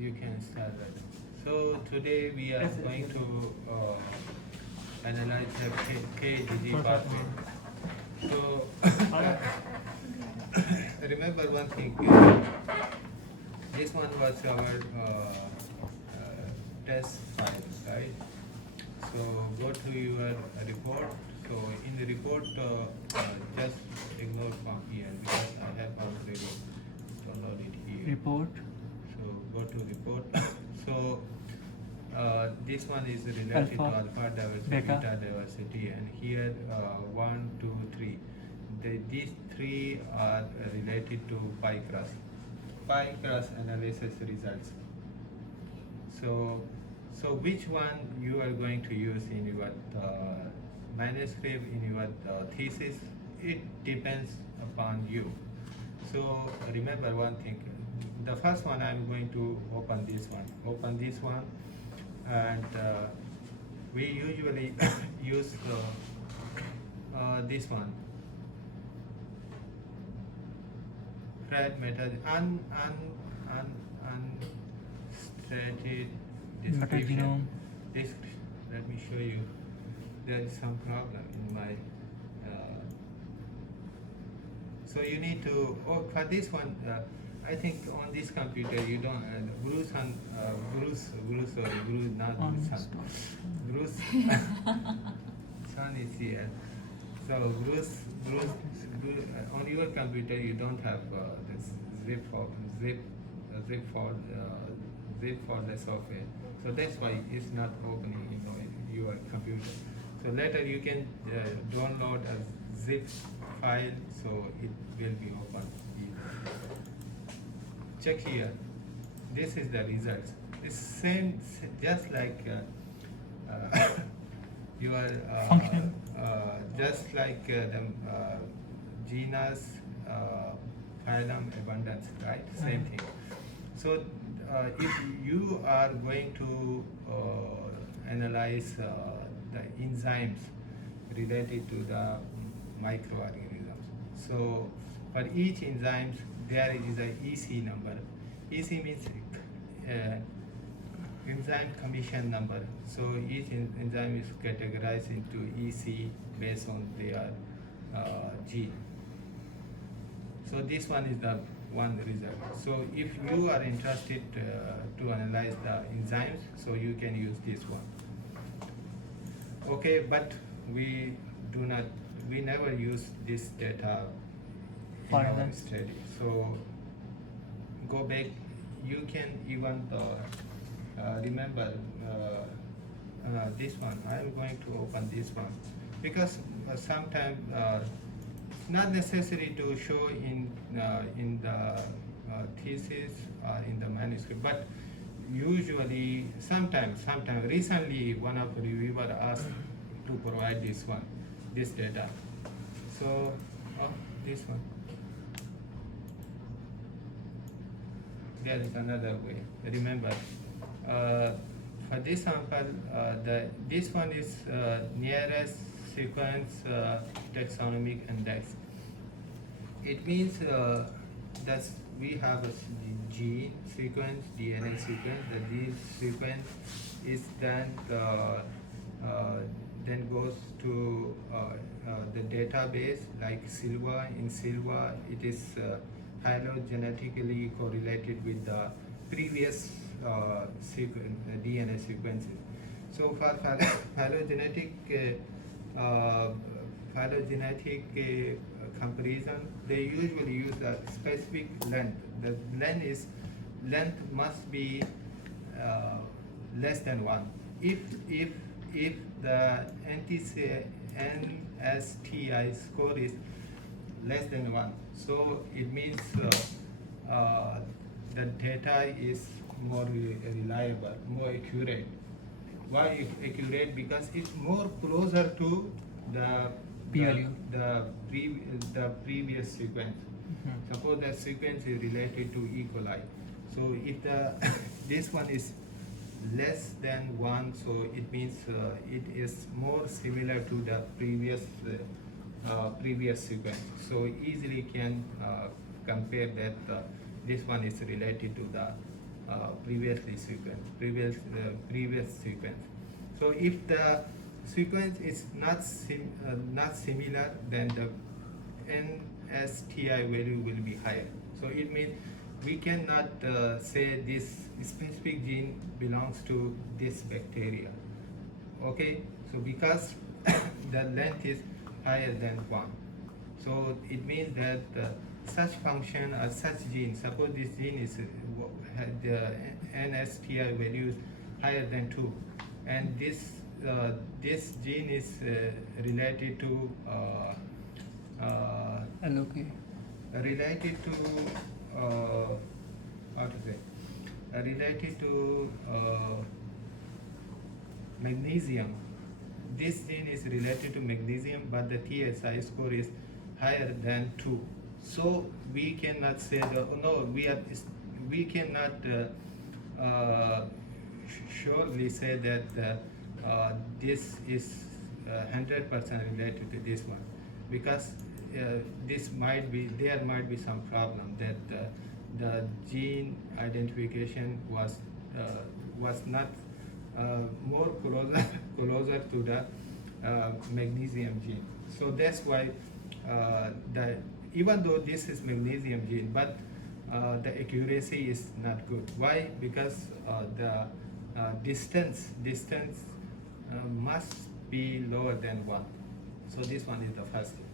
you can start that. So today we are going to analyze the KGG pathway. So remember one thing. This one was our test file, right? So go to your report. So in the report, just ignore from here because I have already downloaded here. Report. So go to report. So this one is related Alpha, to alpha diversity, beta. beta diversity, and here 1, 2, 3. These three are related to pi cross analysis results. So which one you are going to use in your manuscript, in your thesis? It depends upon you. So remember one thing. The first one I'm going to open this one, and we usually use this one. Fred method unstated description. Let me show you. There is some problem in my. So you need to. Oh, for this one, I think on this computer you don't. Bruce, not Bruce. Bruce. Son is here. So Bruce, on your computer you don't have this zip folder software. So that's why it's not opening in your computer. So later you can download a zip file, so it will be open. Check here. This is the results. It's same, just like your function. Just like the genus, phylum, abundance, right? Same thing. So if you are going to analyze the enzymes related to the microorganisms, so for each enzyme there is a EC number. EC means enzyme commission number. So each enzyme is categorized into EC based on their gene. So this one is the one result. So if you are interested to analyze the enzymes, so you can use this one. Okay, but we never use this data in our study. So go back. You can even remember this one. I'm going to open this one because sometimes not necessary to show in the thesis or in the manuscript, but usually sometimes recently one of the reviewer asked to provide this data. So this one. There is another way. Remember, for this sample, this one is nearest sequence taxonomic index. It means that we have a gene sequence, DNA sequence. The gene sequence is then goes to the database like Silva. In Silva, it is phylogenetically correlated with the previous DNA sequences. So for phylogenetic comparison, they usually use a specific length. The length must be less than 1. If the NSTI score is less than 1, so it means the data is more reliable, more accurate. Why accurate? Because it's more closer to the previous sequence. Mm-hmm. Suppose that sequence is related to E. coli. So if this one is less than 1, so it means it is more similar to the previous sequence. So easily can compare that this one is related to the previous sequence. So if the sequence is not similar, then the NSTI value will be higher. So it means we cannot say this specific gene belongs to this bacteria. Okay, so because the length is higher than 1, so it means that such function or such gene, suppose this gene is had the NSTI values higher than 2, and this gene is related to Okay. related to how to say related to magnesium. This gene is related to magnesium, but the TSI score is higher than 2. So we cannot say we cannot surely say that this is 100% related to this one, because there might be some problem that the gene identification was not more closer to the magnesium gene. So that's why even though this is magnesium gene, but the accuracy is not good. Why? Because the distance must be lower than 1. So this one is the first thing.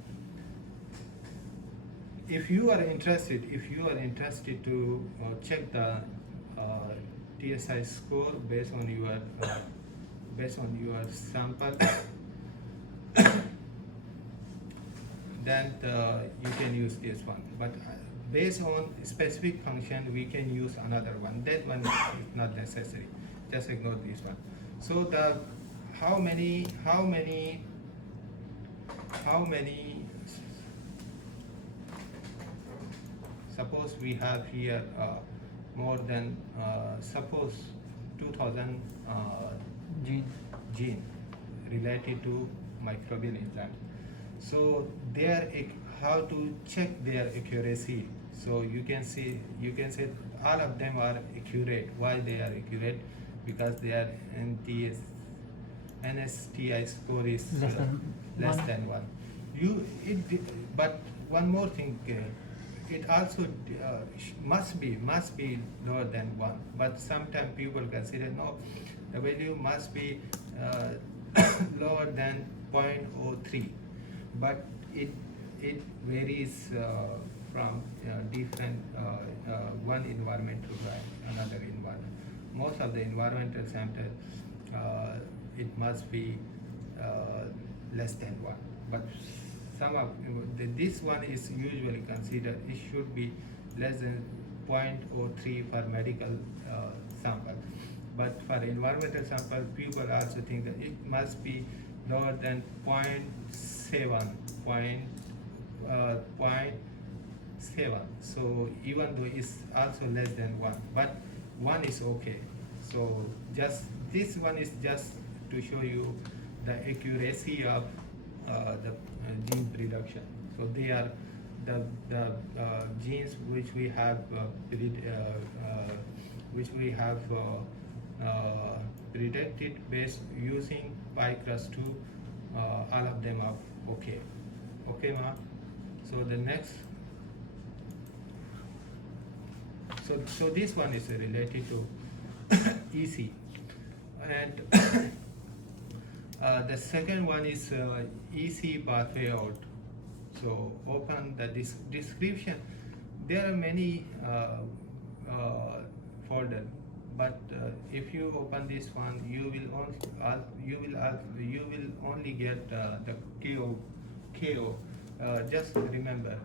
If you are interested to check the TSI score based on your sample, then you can use this one. But based on specific function, we can use another one. That one is not necessary. Just ignore this one. So the how many suppose we have here more than suppose 2000 gene related to microbial enzymes. So how to check their accuracy? So you can say all of them are accurate. Why they are accurate? Because their NSTI score is less than 1. But one more thing, it also must be lower than 1. But sometimes people consider no, the value must be lower than 0.03. But it varies from different one environment to another environment. Most of the environmental samples, it must be less than 1. But this one is usually considered, it should be less than 0.03 for medical sample. But for environmental sample, people also think that it must be lower than 0.7. So even though it's also less than 1, but 1 is okay. So just this one is just to show you the accuracy of the gene prediction. So they are the genes which we have predicted based using PyCrust2. All of them are okay. Okay, ma. So the next. So this one is related to EC, and the second one is EC pathway out. So open the description. There are many folders, but if you open this one, you will only get the KO. Just remember,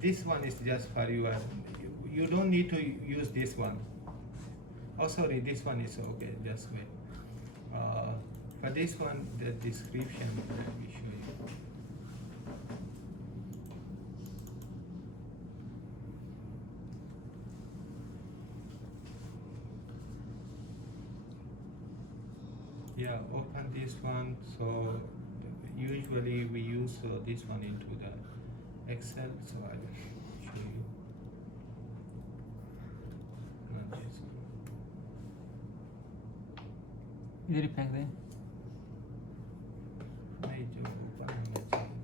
this one is just for you. You don't need to use this one. Oh, sorry, this one is okay. Just wait. For this one, the description, let me show you. Yeah, open this one. So usually we use this one into the Excel. So I will show you. इधर ही फेंक दें। नहीं, जो ऊपर होना चाहिए।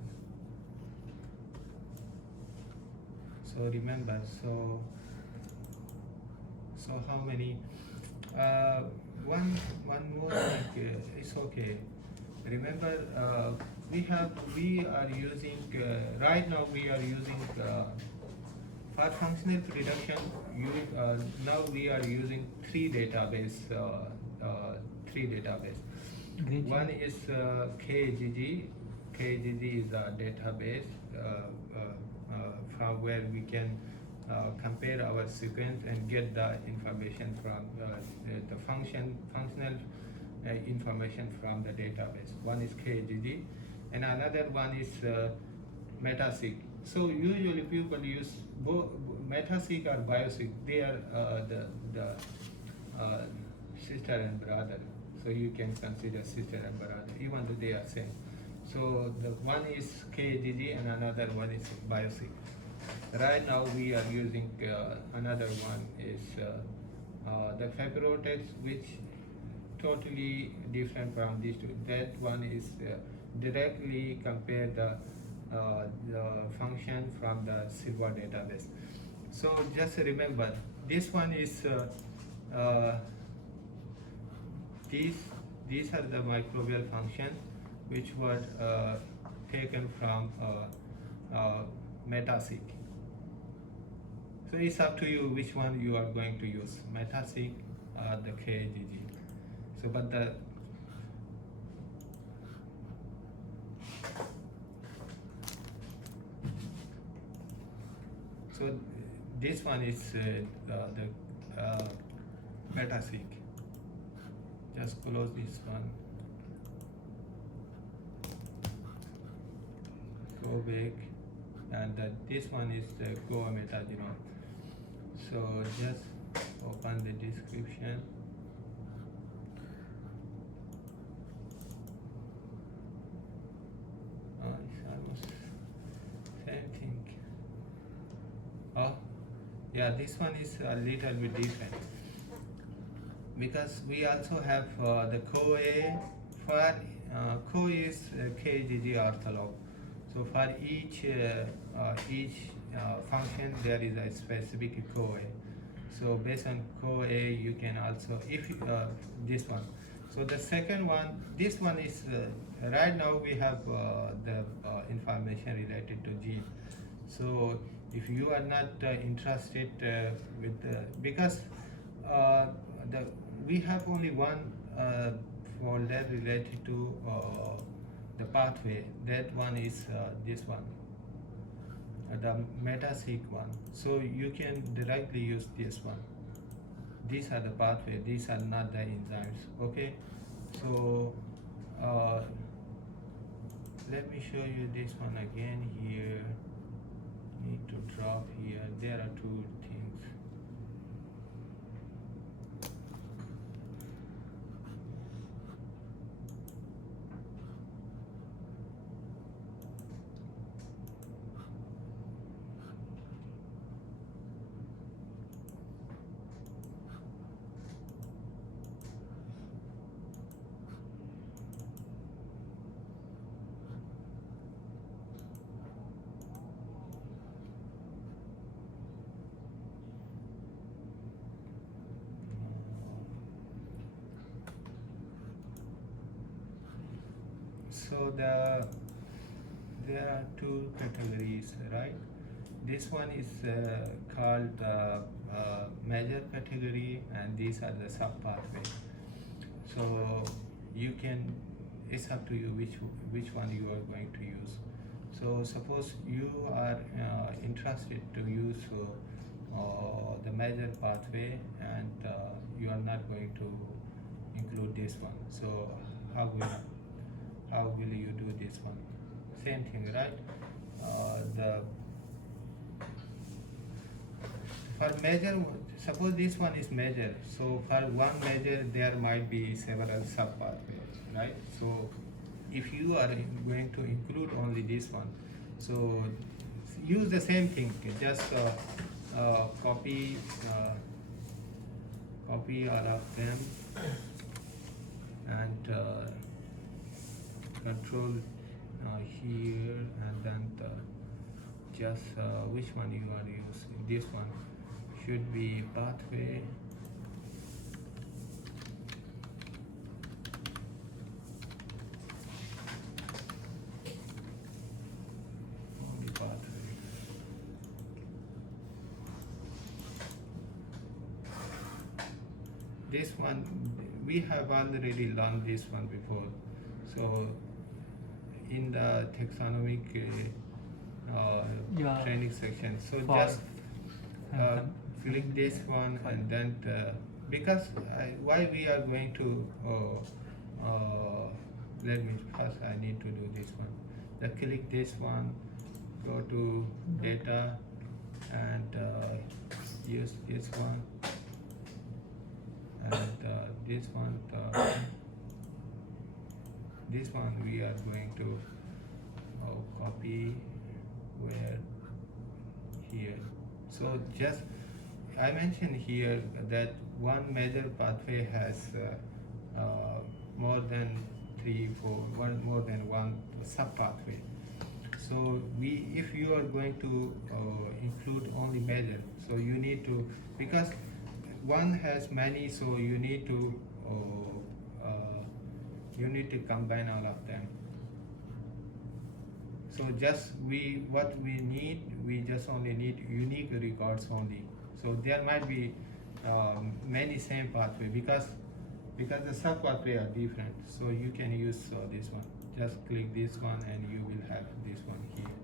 So remember, so how many? One more thing, it's okay. Remember, we are using right now we are using for functional reduction. Now we are using three database. Three database. Green One chili. is KGG. KGG is a database from where we can compare our sequence and get the information from the functional information from the database. One is KGG, and another one is MetaSeq. So usually people use both MetaSeq or BioSeq. They are the sister and brother. So you can consider sister and brother, even though they are same. So the one is KGG and another one is BioSeq. Right now we are using another one is the Fibrotex, which totally different from these two. That one is directly compare the function from the silver database. So just remember, this one is these are the microbial function which were taken from MetaSeq. So it's up to you which one you are going to use, MetaSeq or the KGG. So but the so this one is the MetaSeq. Just close this one. Go back, and this one is the Go metagenome. So just open the description. It's almost same thing. Oh, yeah, this one is a little bit different because we also have the CoA. For Co is KGG ortholog. So for each function there is a specific CoA. So based on CoA you can also, if this one. So the second one, this one is right now we have the information related to gene. So if you are not interested with because we have only one folder related to the pathway. That one is this one, the MetaSeq one. So you can directly use this one. These are the pathway. These are not the enzymes. Okay. So let me show you this one again here. Need to drop here. There are two things. So there are two categories, right? This one is called major category, and these are the sub pathway. So you can, it's up to you which one you are going to use. So suppose you are interested to use the major pathway, and you are not going to include this one. So how will you do this one? Same thing, right? For major, suppose this one is major. So for one major, there might be several sub pathways, right? So if you are going to include only this one, so use the same thing. Just copy all of them, and control here, and then just which one you are using. This one should be pathway. Only pathway. This one we have already learned this one before. So in the taxonomic training section. So just click this one, and then because why we are going to let me first I need to do this one. Click this one, go to data, and use this one, and this one. This one we are going to copy where here. So just I mentioned here that one major pathway has more than more than one sub pathway. So if you are going to include only major, so you need to, because one has many, so you need to combine all of them. So just what we need, we just only need unique records only. So there might be many same pathway because the sub pathway are different. So you can use this one. Just click this one, and you will have this one here.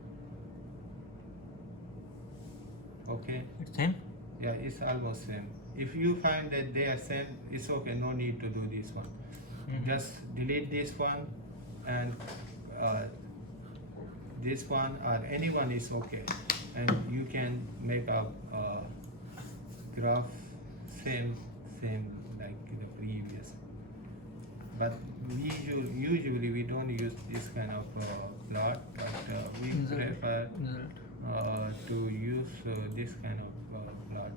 Okay. It's same. Yeah, it's almost same. If you find that they are same, it's okay. No need to do this one. Just delete this one, and this one or anyone is okay, and you can make a graph same like the previous. But usually we don't use this kind of plot, but we prefer to use this kind of plot.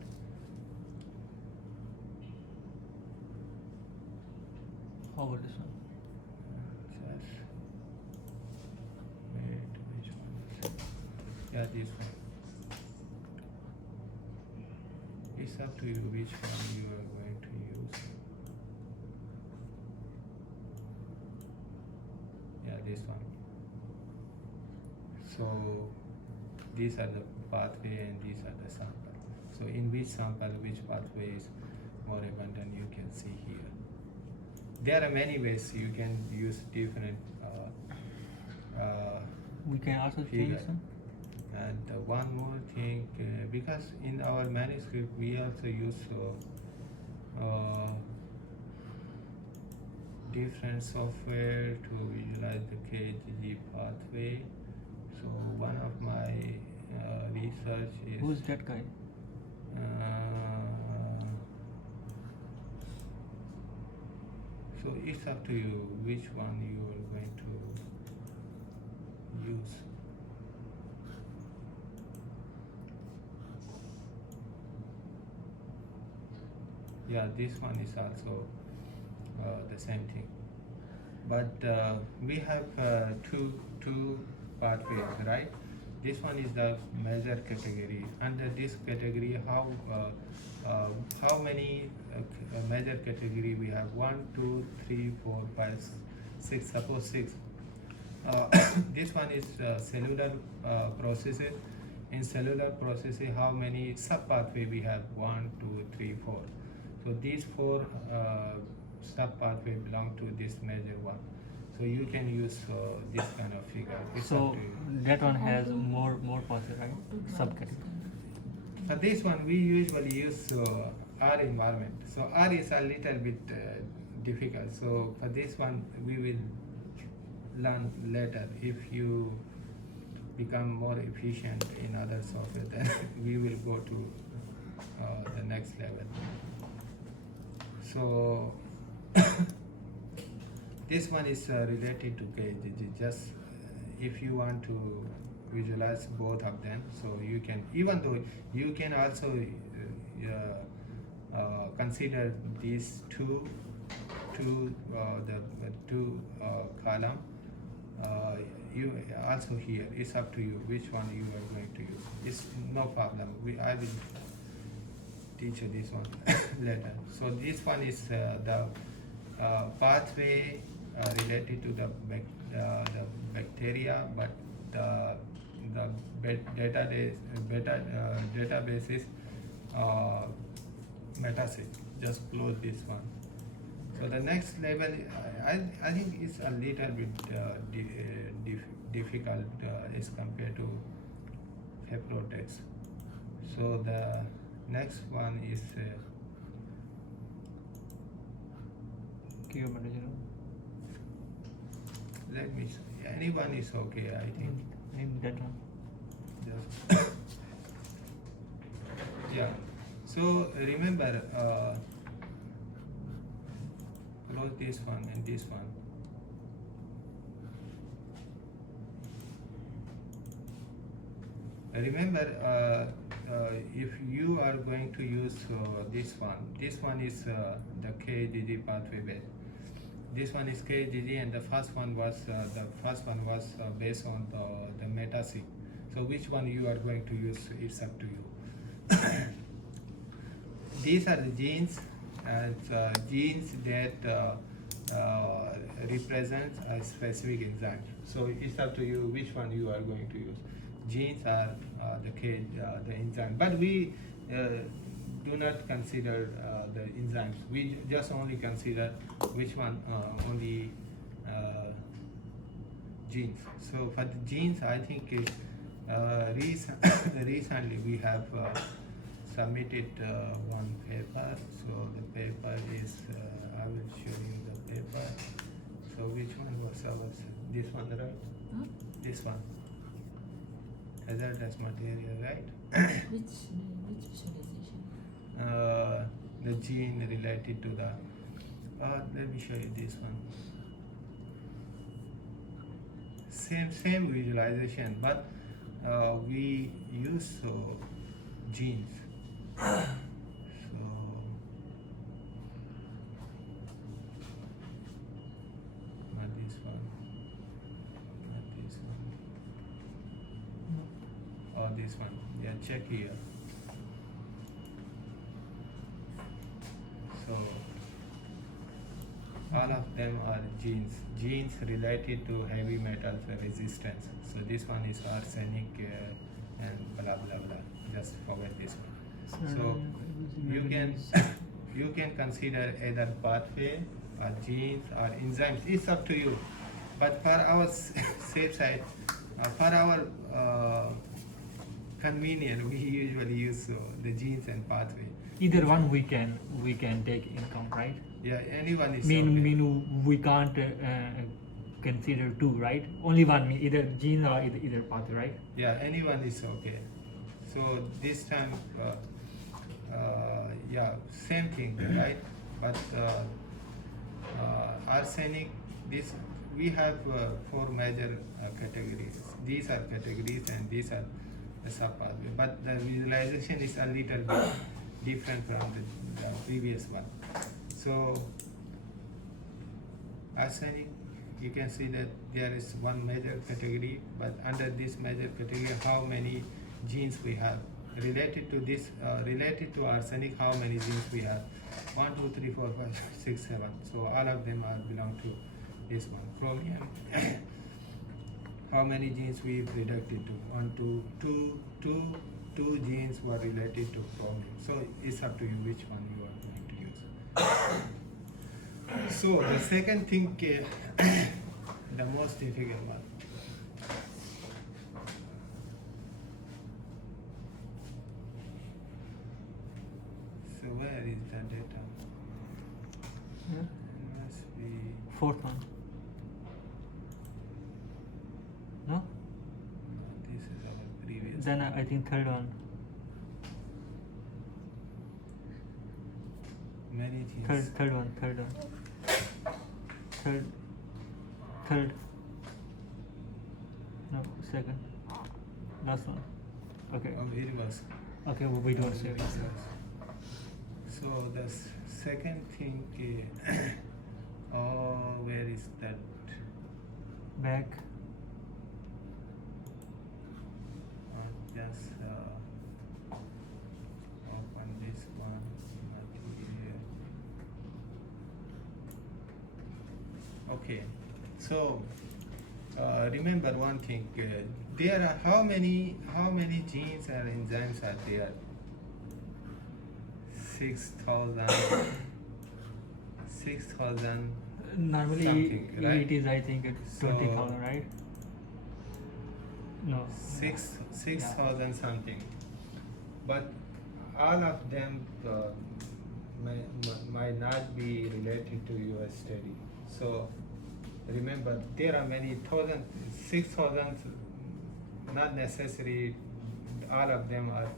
How about this one? Just wait, which one? Yeah, this one. It's up to you which one you are going to use. Yeah, this one. So these are the pathway and these are the sample. So in which sample, which pathway is more abundant, you can see here. There are many ways you can use different we can also figure. change them. And one more thing, because in our manuscript we also use different software to visualize the Kegg pathway. So one of my research is. Who's that guy? So it's up to you which one you are going to use. Yeah, this one is also the same thing. But we have two pathways, right? This one is the major category. Under this category, how many major category we have? 1, 2, 3, 4, 5, 6. Suppose 6. This one is cellular processes. In cellular processes, how many sub pathway we have? 1, 2, 3, 4. So these 4 sub pathway belong to this major one. So you can use this kind of figure. It's so that one has more pathway, right? Subcategory. For this one, we usually use R environment. So R is a little bit difficult. So for this one, we will learn later. If you become more efficient in other software, then we will go to the next level. So this one is related to Kegg. Just if you want to visualize both of them, so you can, even though you can also consider these two two column. You also here. It's up to you which one you are going to use. It's no problem. I will teach you this one later. So this one is the pathway related to the bacteria, but the database is metaset. Just close this one. So the next level, I think it's a little bit difficult as compared to Heprotex. So the next one is Kegg manager. let me see. Anyone is okay, I think. In that one. Just yeah. So remember, close this one and this one. Remember, if you are going to use this one is the KGG pathway base. This one is KGG, and the first one was based on the metaseq. So which one you are going to use? It's up to you. These are the genes, and genes that represent a specific enzyme. So it's up to you which one you are going to use. Genes are the enzyme, but we do not consider the enzymes. We just only consider which one only genes. So for the genes, I think recently we have submitted one paper. So the paper is I will show you the paper. So which one was ours? This one, right? Huh? This one. Hazardous material, right? Which visualization? The gene related to the. Let me show you this one. Same visualization, but we use genes. So not this one, not this one. Or this one. Yeah, check here. So all of them are genes related to heavy metals resistance. So this one is arsenic and blah blah blah. Just forget this one. So you can consider either pathway or genes or enzymes. It's up to you. But for our safe side, for our convenient, we usually use the genes and pathway. Either one we can take in count, right? Yeah, anyone is Mean we can't consider two, right? Only one, either gene or either pathway, right? Yeah, anyone is okay. So this time, yeah, same thing, right? But arsenic, this we have four major categories. These are categories, and these are the sub-pathway. But the visualization is a little bit different from the previous one. So arsenic, you can see that there is one major category, but under this major category, how many genes we have related to this, related to arsenic, how many genes we have? 1, 2, 3, 4, 5, 6, 7. So all of them are belong to this one. Chromium. How many genes we deducted to? 1, 2 genes were related to chromium. So it's up to you which one you are going to use. So the second thing, the most difficult one. So where is the data? Yeah. It must be. Fourth one. No? This is our previous. Then I think third one. Many things. Third one. Third. No, second. Last one. Okay. Oh, it was. Okay, well, we don't say. So the second thing, Where is that? Back. Just open this one. Material. Okay, so remember one thing. There are how many genes and enzymes are there? 6,000. 6,000. Normally Something, right? it is, I think, it's So- 20,000, right? No. 6,000 something, but all of them might not be related to your study. So remember, there are many 6,000, not necessary all of them are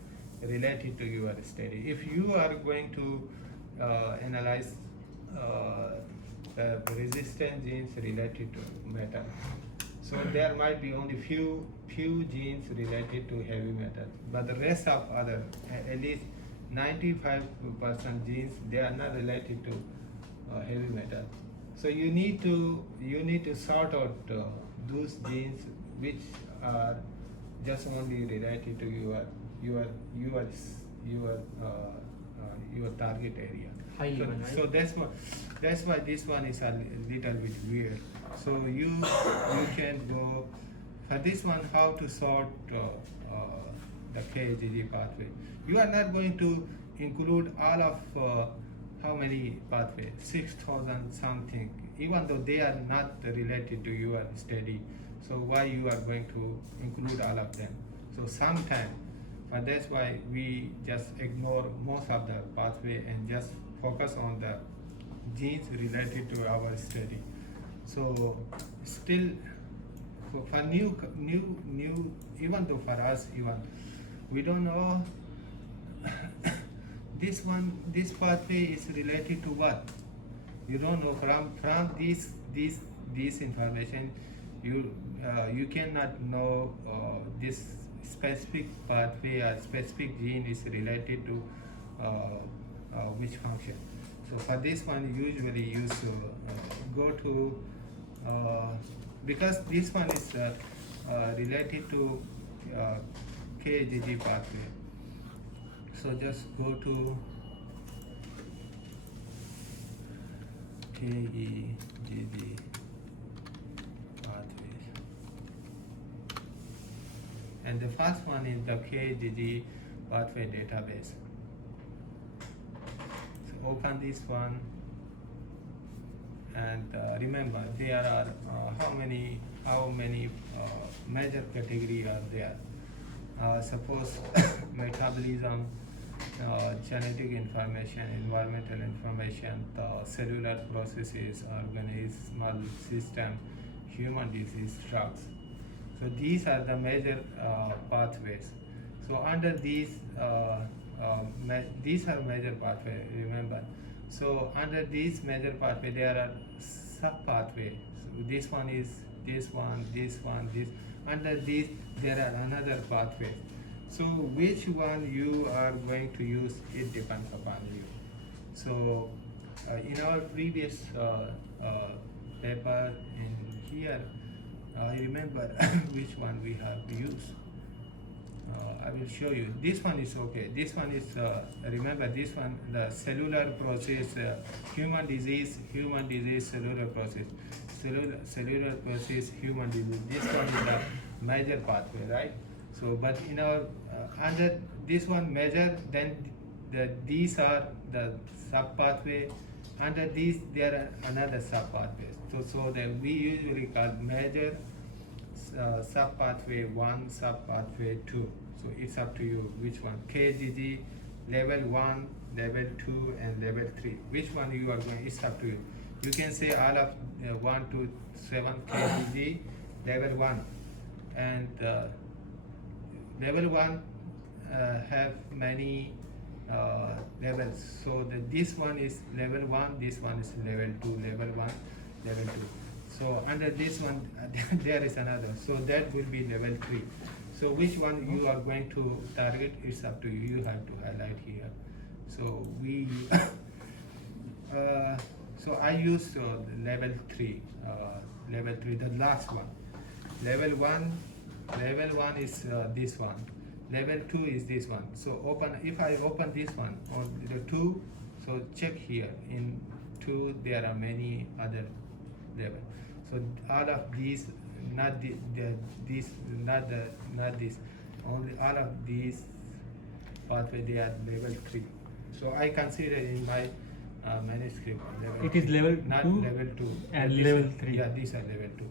related to your study. If you are going to analyze the resistant genes related to metal, so there might be only few genes related to heavy metal, but the rest of other, at least 95% genes, they are not related to heavy metal. So you need to sort out those genes which are just only related to your target area. High So, level, right? so that's why this one is a little bit weird. So you can go for this one, how to sort the KGG pathway. You are not going to include all of how many pathways, 6,000 something, even though they are not related to your study. So why you are going to include all of them? So sometime, but that's why we just ignore most of the pathway and just focus on the genes related to our study. So still, for new, even though for us, even we don't know this pathway is related to what. You don't know from this information. You cannot know this specific pathway or specific gene is related to which function. So for this one, usually use go to because this one is related to KGG pathway. So just go to KGG pathways, and the first one is the KGG pathway database. So open this one, and remember there are how many major category are there. Suppose metabolism, genetic information, environmental information, the cellular processes, organismal system, human disease, drugs. So these are the major pathways. So under these are major pathways, remember. So under these major pathway there are sub pathways. So this one is this one. Under these there are another pathway. So which one you are going to use, it depends upon you. So in our previous paper in here, I remember which one we have used. I will show you. This one is okay. This one is remember this one, the cellular process, human disease, cellular process, cellular process, human disease. This one is the major pathway, right? So, but in our under this one major, then these are the sub pathway. Under these there are another sub pathways. So that we usually call major, sub pathway 1, sub pathway 2. So it's up to you which one. KGG level 1, level 2, and level 3. Which one you are going? It's up to you. You can say all of 1 to 7 KGG level 1, and level 1 have many levels. So this one is level 1, this one is level 2, level 1, level 2. So under this one there is another. So that will be level 3. So which one you are going to target, it's up to you. You have to highlight here. So we So I use level 3, the last one. Level 1 is this one. Level 2 is this one. So if I open this one or the 2, so check here. In 2 there are many other level. So all of these, not this, not this, only all of these pathway they are level 3. So I consider in my manuscript level It is 3, level not 2 level 2 and This level is- 3. Yeah, these are level 2.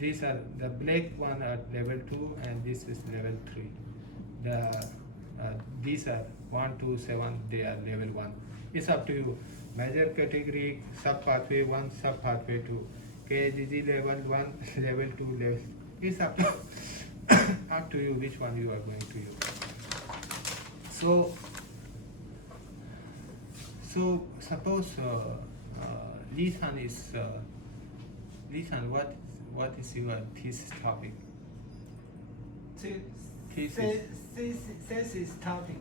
These are the black one are level 2 and this is level 3. These are 1, 2, 7. They are level 1. It's up to you. Major category, sub pathway 1, sub pathway 2. KGG level 1, level 2, level. It's up to up to you which one you are going to use. So suppose Lisan is Lisan, what is your thesis topic? Thesis topic.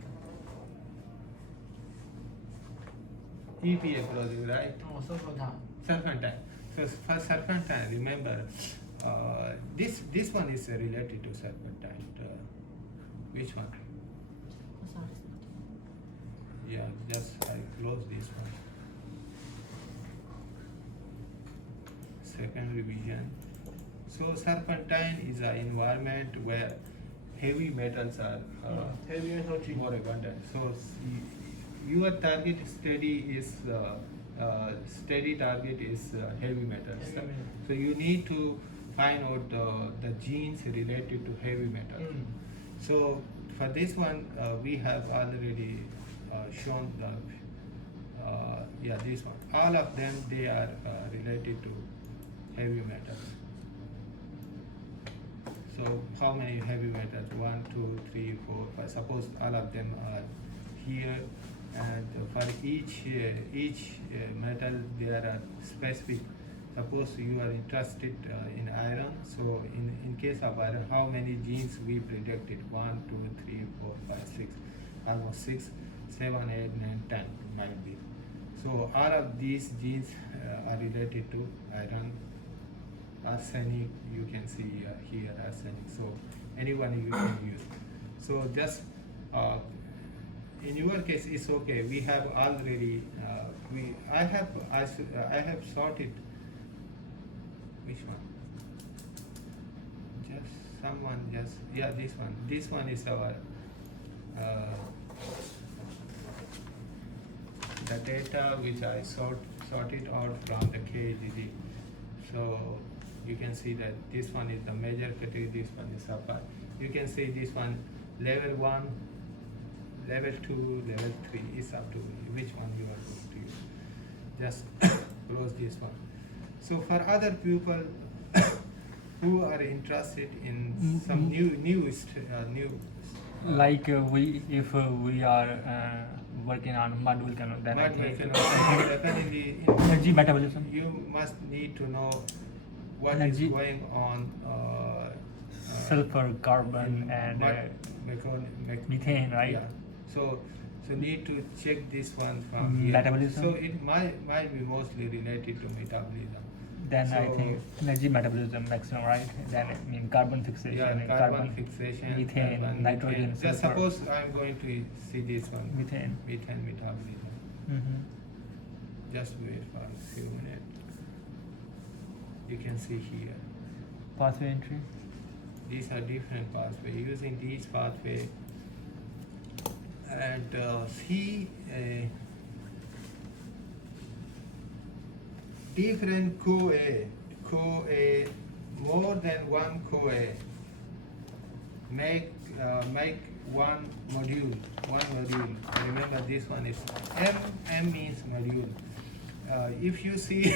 EPA project, right? Oh, serpentine. Serpentine. So for serpentine, remember this one is related to serpentine. Which one? Yeah, just I close this one. Second revision. So serpentine is an environment where heavy metals are Heavy metal treatment. more abundant. So your target study is steady target is heavy metals. Heavy metal. So you need to find out the genes related to heavy metals. So for this one, we have already shown the this one. All of them they are related to heavy metals. So how many heavy metals? 1, 2, 3, 4, 5. Suppose all of them are here, and for each metal there are specific. Suppose you are interested in iron. So in case of iron, how many genes we predicted? 1, 2, 3, 4, 5, 6. Almost 6, 7, 8, 9, 10 might be. So all of these genes are related to iron. Arsenic, you can see here arsenic. So anyone you can use. So just in your case, it's okay. We have already I have sorted. Which one? This one. This one is our the data which I sorted out from the KGG. So you can see that this one is the major category, this one is upper. You can see this one level 1, level 2, level 3. It's up to you which one you are going to use. Just close this one. So for other people who are interested in some new Like if we are working on mud volcano, then I think definitely energy metabolism. you must need to know what is Energy. going on Sulfur, carbon, and methane, right? Yeah. So need to check this one from here. Metabolism. So it might be mostly related to metabolism. Then I So- think energy metabolism maximum, right? Then I mean carbon fixation, Yeah, and carbon fixation, methane, carbon, nitrogen, methane. Just sulfur. suppose I'm going to see this one. Methane. Methane metabolism. Just wait for a few minutes. You can see here. Pathway entry. These are different pathways. Using these pathways and see different CoA, more than one CoA. Make one module. Remember this one is M means module. If you see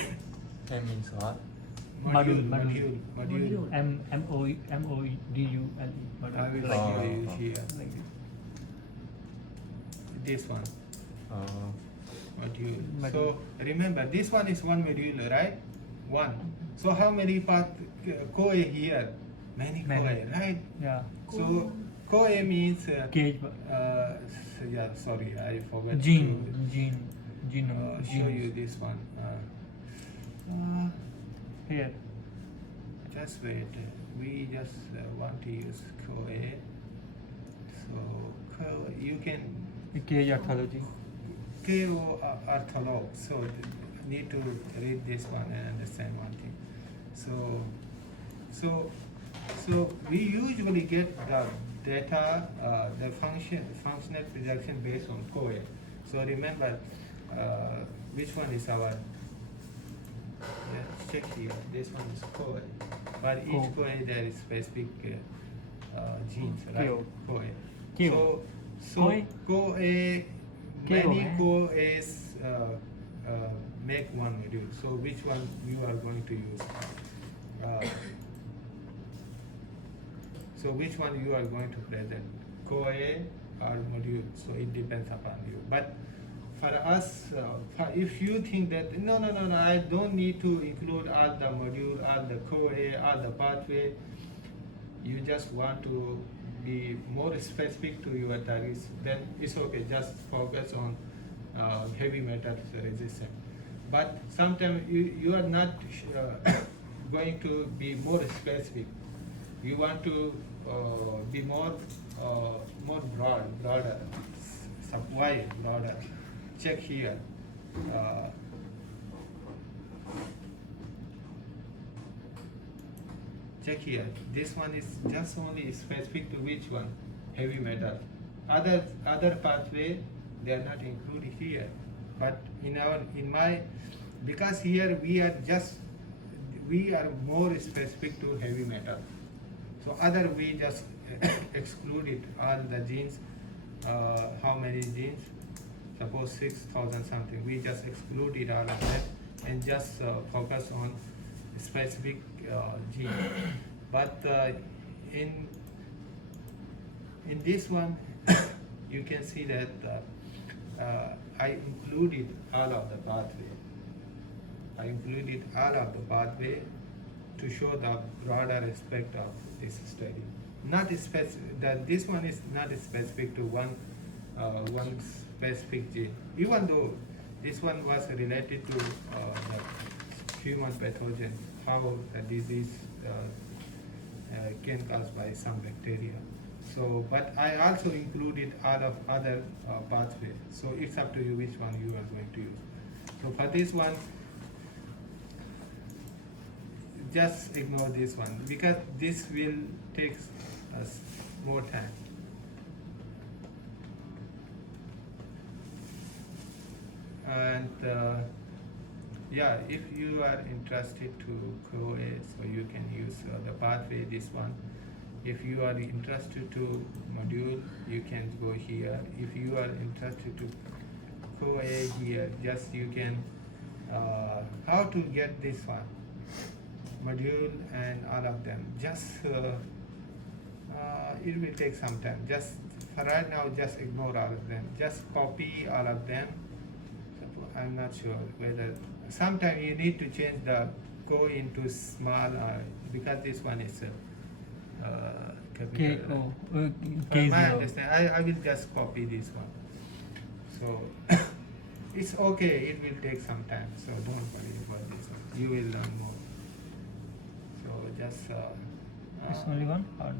M means what? module. Module. MODULE. I will Oh. show you here. Like this. This one. Module. Module. So remember, this one is one module, right? One. So how many CoA here? Many Many. CoA, right? Yeah. So CoA means Cage. yeah. Sorry, I forgot. Gene. show you this one. Here. Just wait. We just want to use CoA. So you can Kegg orthology. KO ortholog. So need to read this one and understand one thing. So we usually get the data, the functional projection based on CoA. So remember, which one is our? Check here. This one is CoA. But each CoA there is specific genes, right? CoA. So CoA, many CoAs make one module. So which one you are going to use? So which one you are going to present? CoA or module? So it depends upon you. But for us, if you think that no, I don't need to include all the module, all the CoA, all the pathway, you just want to be more specific to your targets, then it's okay. Just focus on heavy metals resistance. But sometimes you are not going to be more specific. You want to be more broader, wide, broader. Check here. Check here. This one is just only specific to which one? Heavy metal. Other pathway they are not included here. But because here we are more specific to heavy metal. So other we just excluded all the genes. How many genes? Suppose 6,000 something. We just excluded all of that and just focus on specific gene. But in this one, you can see that I included all of the pathway. I included all of the pathway to show the broader aspect of this study. Not specific. This one is not specific to one specific gene. Even though this one was related to the human pathogen, how the disease can caused by some bacteria. So, but I also included all of other pathways. So it's up to you which one you are going to use. So for this one, just ignore this one because this will take us more time. And yeah, if you are interested to CoA, so you can use the pathway, this one. If you are interested to module, you can go here. If you are interested to CoA here, just you can, how to get this one, module and all of them. Just, it will take some time. Just for right now, just ignore all of them. Just copy all of them. I'm not sure whether, sometimes you need to change the CoA into small, because this one is capital. K0. My understand, I will just copy this one. So it's okay, it will take some time, so don't worry about this one. You will learn more. So just It's only one part.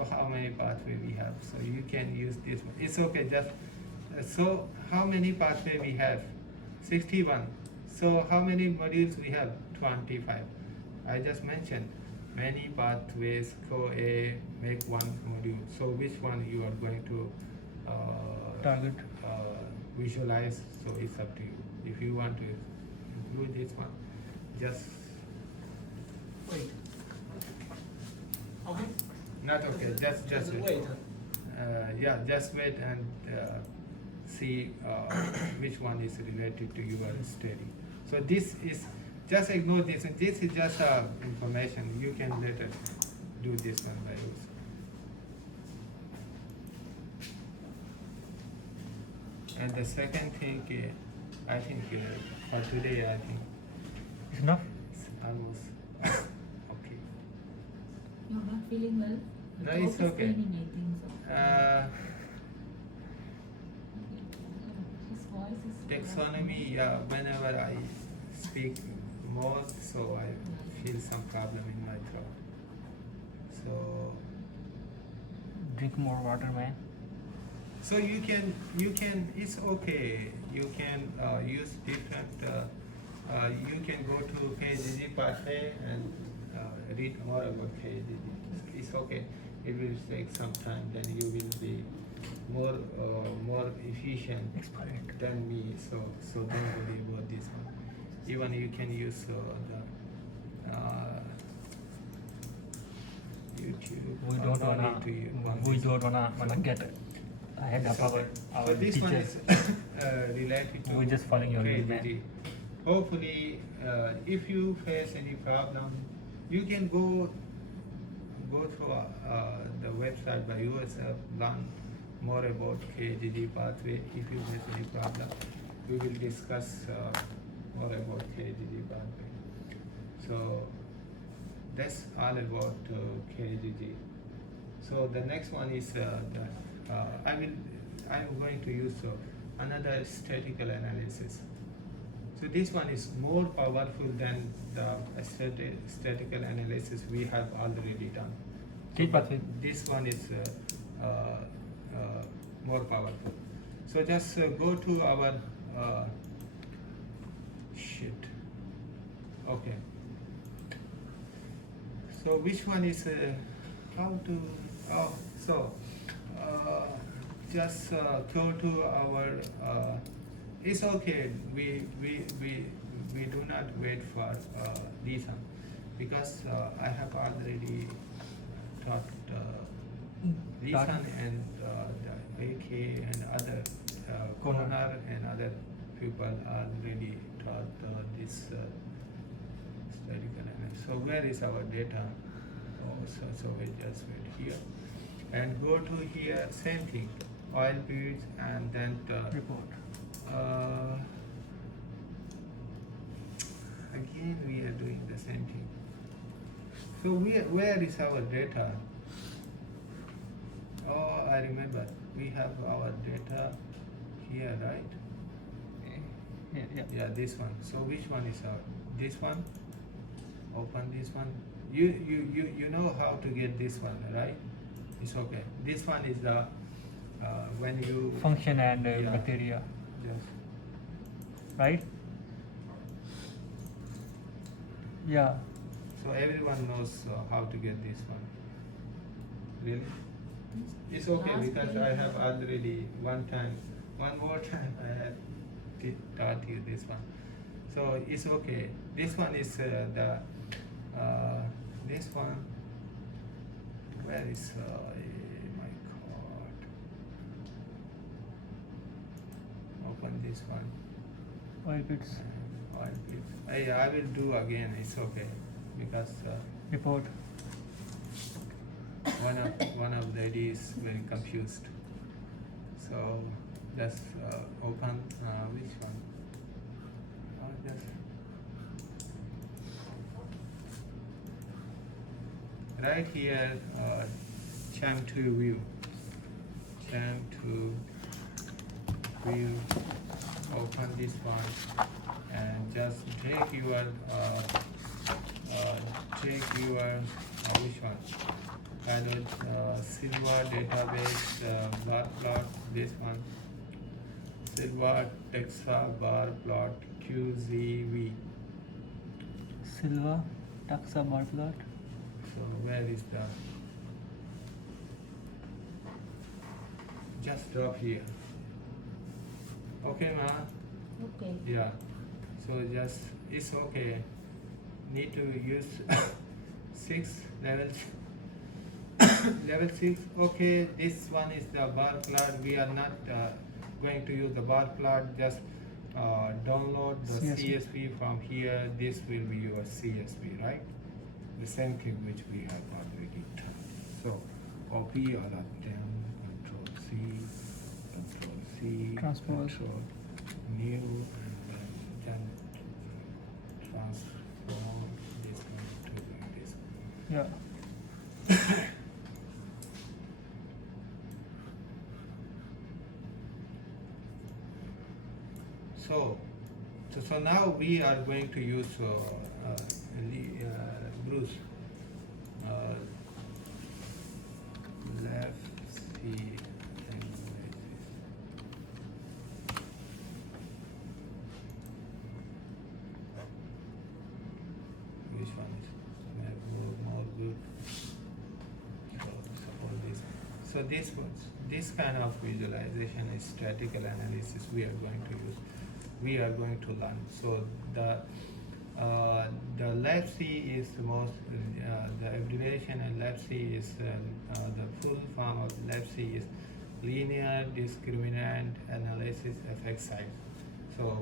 so how many pathway we have? So you can use this one. It's okay, just so how many pathway we have? 61. So how many modules we have? 25. I just mentioned many pathways. CoA make one module. So which one you are going to Target. Visualize? So it's up to you. If you want to include this one, just Wait. Okay. not okay. Just wait. Yeah, just wait and see which one is related to your study. So this is, just ignore this, and this is just information. You can later do this one by yourself. And the second thing, I think for today, I think It's enough? it's almost okay. You're not feeling well? The No, throat it's is okay. paining, I think so. His voice is Taxonomy, yeah, whenever I speak more, so I feel some problem in my throat. So, Drink more water, man. so you can, it's okay. You can use different, you can go to KGG pathway and read more about KGG. It's okay. It will take some time, then you will be more efficient Expired. than me. So don't worry about this one. Even you can use the YouTube. We or don't no wanna. need to use We this. don't wanna get ahead It's of okay. our So this one teachers. is related to We're just following your lead, man. KGG. Hopefully, if you face any problem, you can go through the website by yourself, learn more about KGG pathway. If you face any problem, we will discuss more about KGG pathway. So that's all about KGG. So the next one is I'm going to use another statistical analysis. So this one is more powerful than the statistical analysis we have already done. So, Which pathway? this one is more powerful. So just go to our shit. Okay. So which one is how to? Oh, so just go to our. It's okay. We do not wait for this one because I have already taught this Taught? one and the AK and other Konar. Konar and other people already taught this statistical analysis. So where is our data? Oh, so we just wait here and go to here. Same thing, oil beads and then Report. again we are doing the same thing. So where is our data? Oh, I remember. We have our data here, right? Yeah. Yeah, this one. So which one is our? This one. Open this one. You know how to get this one, right? It's okay. This one is the when you Function and yeah. bacteria, Yes. right? Yeah. So everyone knows how to get this one. Really? It's okay Last because page. I have already one more time I have taught you this one. So it's okay. This one is this one. Where is my God? Open this one. Oil bits. Oil beads. I will do again. It's okay because Report. one of the lady is very confused. So just open which one? Just right here, cham to view. Cham to view. Open this one and just take your which one? Kind of silver database bar plot. This one. Silver Texa bar plot QZV. Silver. Taxa bar plot. So where is the? Just drop here. Okay, ma. Okay. Yeah. So just it's okay. Need to use 6 levels. Level 6. Okay, this one is the bar plot. We are not going to use the bar plot. Just download the CSV from here. This will be your CSV, right? The same thing which we have already done. So copy all of them. Control C, Transpose. Control new, and then transform this one to this one. Yeah. So now we are going to use Bruce left C analysis. Which one is more good? So suppose this. So this kind of visualization is statistical analysis we are going to use. We are going to learn. So the left C is the most the abbreviation, and left C is the full form of left C is linear discriminant analysis effect size. So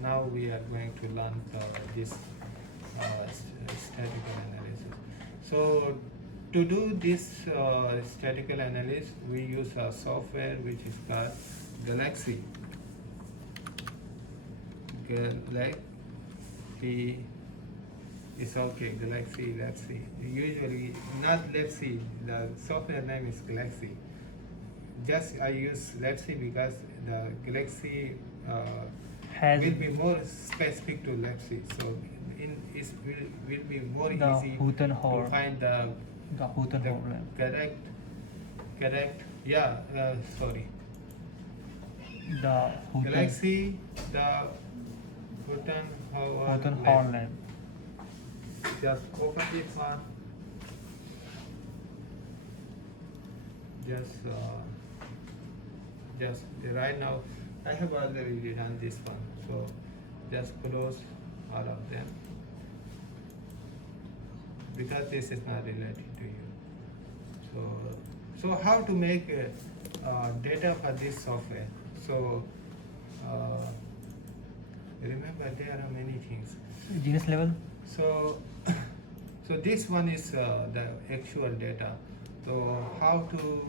now we are going to learn this statistical analysis. So to do this statistical analysis, we use a software which is called Galaxy. Galaxy is okay. Galaxy, let's see. Usually not let's see. The software name is Galaxy. Just I use let's see because the Galaxy will be more specific to let's see. So will be more the easy Houghton-Hall. to find the Houghton-Hall. correct. Yeah. Sorry. The Galaxy, the Houghton-Hall lab. Just open this one. Just right now, I have already done this one. So just close all of them because this is not related to you. So how to make data for this software? So remember there are many things. Genus level. So this one is the actual data. So how to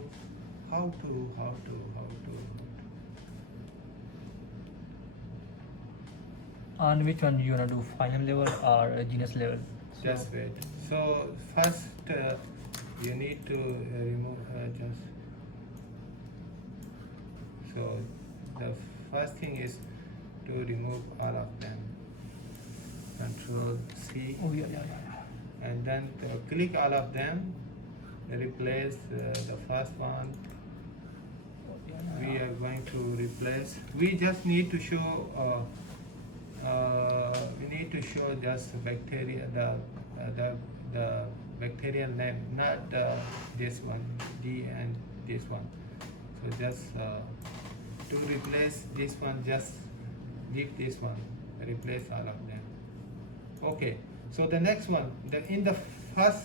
On which one you wanna do, phylum level or genus level? just wait. So first you need to remove just. So the first thing is to remove all of them. Control C. Oh yeah. And then click all of them, replace the first one. We are going to replace. We just need to show. We need to show just bacteria, the bacterial name, not this one, D and this one. So just to replace this one, just leave this one, replace all of them. Okay. So the next one, in the first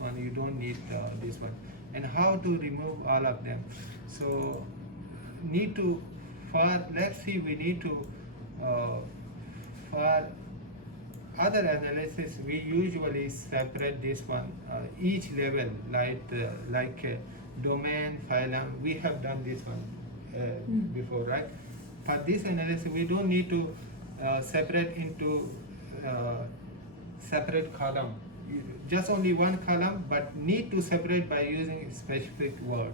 one, you don't need this one. And how to remove all of them? So let's see, we need to for other analysis we usually separate this one each level like domain, phylum. We have done this one before, right? For this analysis, we don't need to separate into separate column. Just only one column, but need to separate by using a specific word.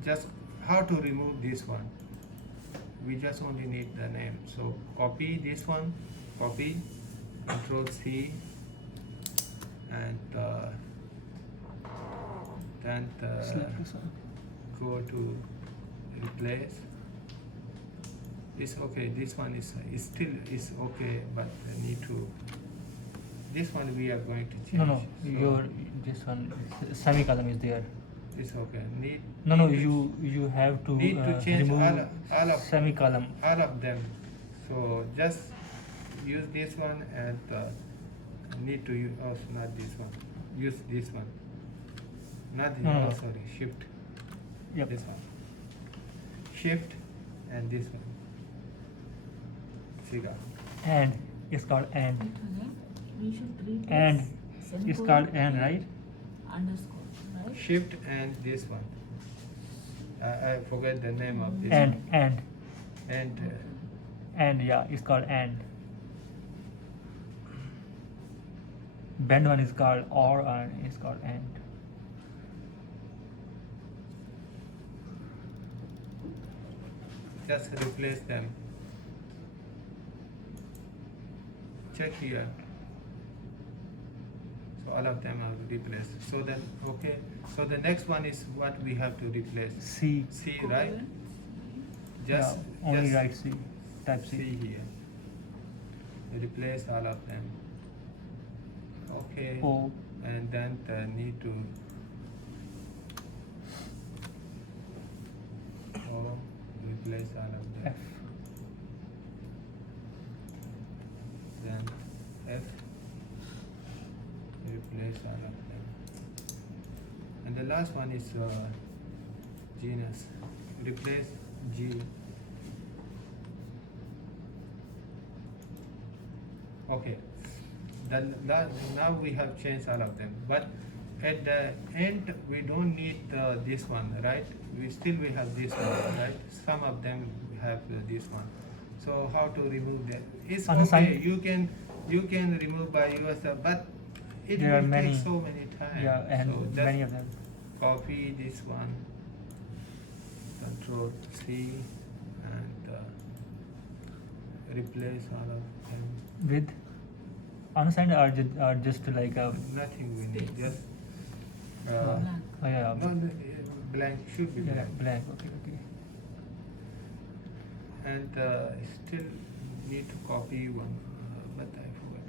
/ Just how to remove this one. We just only need the name. So copy this one, copy, Control C, and then go to replace. It's okay. This one is still okay, but I need to. This one we are going to change. No. So This one semicolon is there. it's okay. You have to need to change remove all of semicolon. all of them. So just use this one and need to use not this one. Use this one. Not this No. sorry. Shift. Yep. This one. Shift and this one. Figure. And it's called and. Wait again. We should read And this it's semicolon called and, right? Underscore, right? Shift and this one. I forget the name of this And one. And and yeah, it's called and. bend one is called or and is called and. Just replace them. Check here. So all of them are replaced. So then, okay. So the next one is what we have to replace. C. C, right? Colon. Just yeah, only just write C. Type C. C here. Replace all of them. Okay. O. And then need to replace all of them. F. Then F, replace all of them. And the last one is genus. Replace G. Okay. Then now we have changed all of them. But at the end we don't need this one, right? We have this one, right? Some of them have this one. So how to remove that? It's On the okay. side- You can remove by yourself, but it There are will many. take so many times. Yeah, and so just many of them. copy this one. Control C and replace all of them. With unassigned are just like a. Nothing we need. Space. Just Blank. Oh yeah. no, blank should be Yeah, blank. blank. Okay, okay. And still need to copy one, but I forgot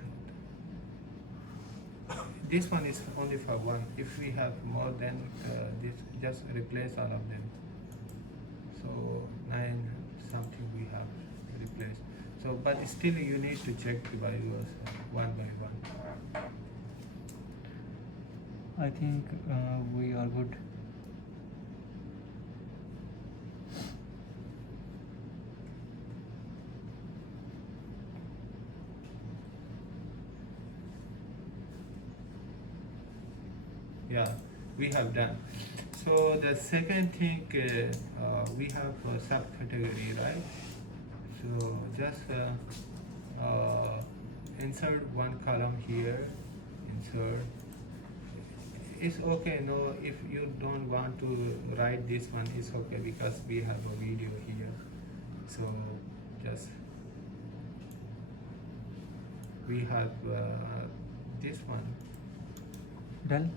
how to. This one is only for one. If we have more than this, just replace all of them. So 9 something we have replaced. So, but still you need to check by yourself one by one. I think we are good. Yeah, we have done. So the second thing, we have a subcategory, right? So just insert one column here, insert. It's okay, no, if you don't want to write this one, it's okay because we have a video here. So just, we have this one. Done.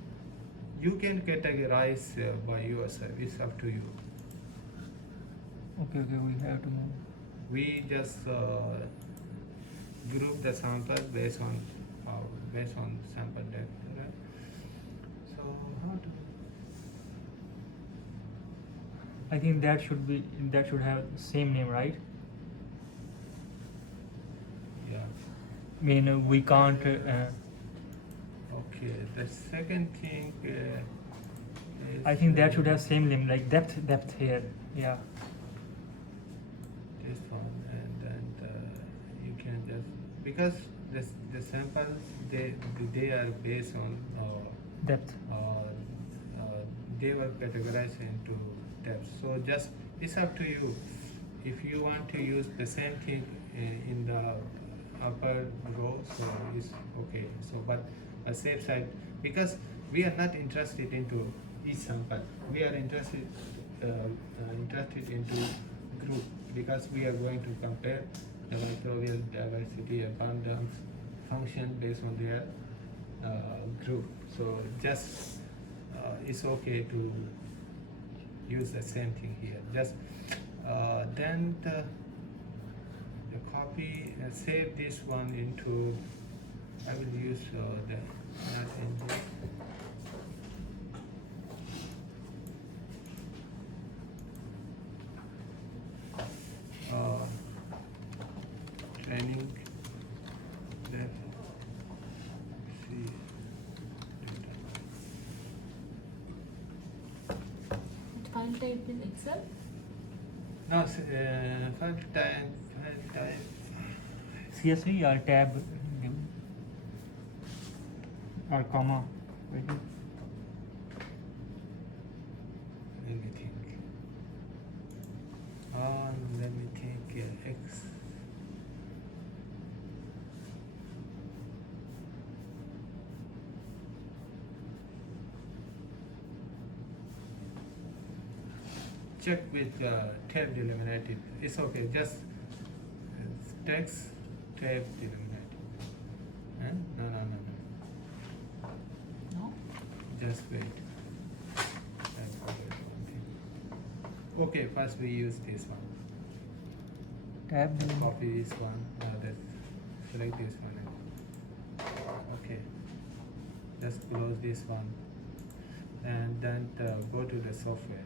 You can categorize by yourself, it's up to you. Okay, okay. We have to move. We just group the sample based on sample data, right? So how to? I think that should have same name, right? Yeah. I mean, we can't. Okay. The second thing is. I think that should have same name, like depth here. Yeah. This one, and then you can just because the samples they are based on Depth. they were categorized into depths. So just it's up to you. If you want to use the same thing in the upper row, so it's okay. So but a safe side, because we are not interested into each sample. We are interested into group because we are going to compare the microbial diversity abundance function based on their group. So just it's okay to use the same thing here. Just then the copy save this one into. I will use the not engine. Training def C data. File type is Excel. No, file type. CSV or tab or comma. Right here. Let me think. Let me think. X. check with tab delimited. It's okay. Just text tab delimited. No. No? Just wait. Okay, first we use this one. Tab. Copy this one. Select this one. Okay. Just close this one, and then go to the software.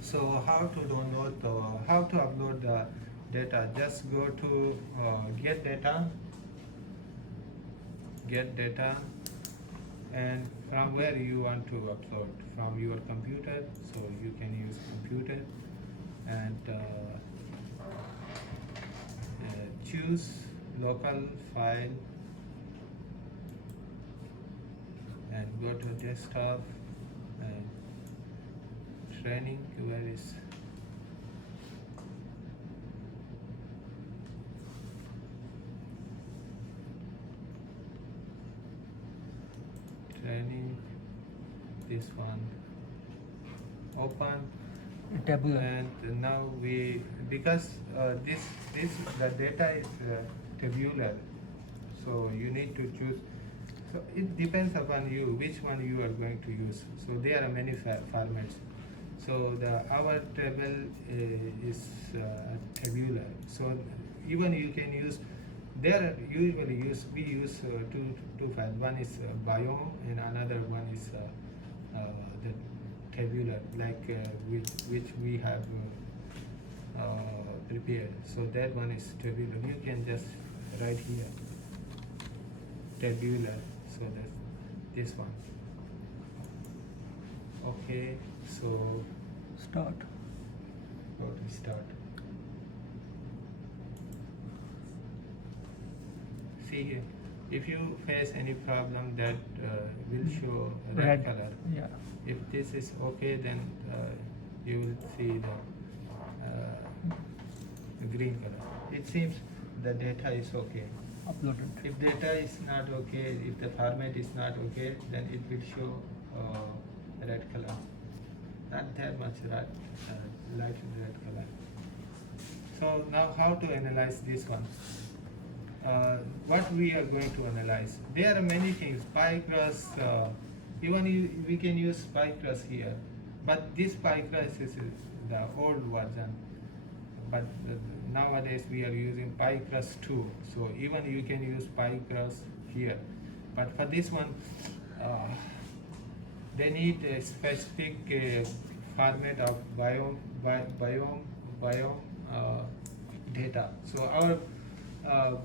So how to download? How to upload the data? Just go to get data. Get data, and from where you want to upload, from your computer, so you can use computer, and choose local file and go to desktop and training. Where is training? This one. Open. Tabular. And now we, because this the data is tabular, so you need to choose. So it depends upon you which one you are going to use. So there are many formats. So our table is tabular. So even you can use. There we use two files. One is biome and another one is the tabular, like which we have prepared. So that one is tabular. You can just write here tabular. So that's this one. Okay. So Start. go to start. See here. If you face any problem, that will show red color. Yeah. If this is okay, then you will see the green color. It seems the data is okay. Uploaded. If data is not okay, if the format is not okay, then it will show red color. Not that much red, light red color. So now how to analyze this one? What we are going to analyze? There are many things. PyCrust, even we can use PyCrust here, but this PyCrust is the old version. But nowadays we are using PyCrust 2, so even you can use PyCrust here. But for this one, they need a specific format of biome data. So our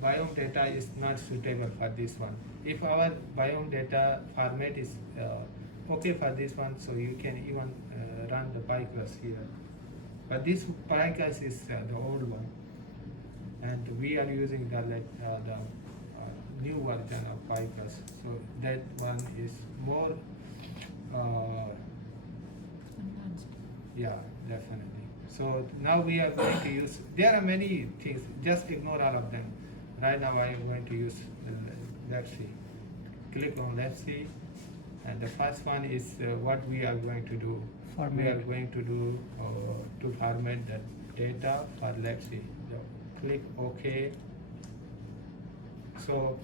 biome data is not suitable for this one. If our biome data format is okay for this one, so you can even run the PyCrust here. But this PyCrust is the old one, and we are using the new version of PyCrust. So that one is more. Advanced. Yeah, definitely. So now we are going to use, there are many things, just ignore all of them. Right now I am going to use, let's see. Click on let's see. And the first one is what we are going to do. Format. We are going to do to format the data for let's see. So click OK. So,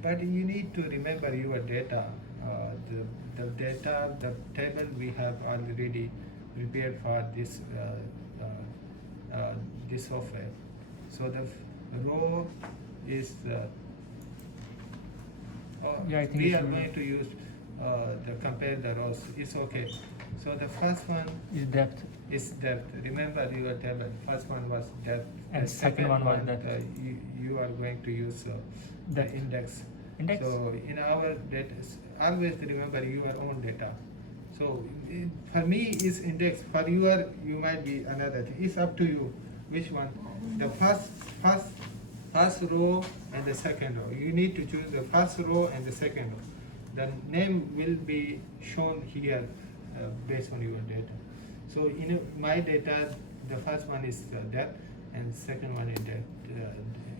but you need to remember your data. The data, the table we have already prepared for this this software. So the row is Yeah, I think we it's are row. going to use the compare the rows. It's okay. So the first one Is depth. is depth. Remember your table. First one was depth. And The second one was depth. depth. You are going to use the Depth. index. Index? So in our data, always remember your own data. So for me is index. For you might be another thing. It's up to you which one. The first row and the second row. You need to choose the first row and the second row. The name will be shown here based on your data. So in my data, the first one is depth and second one is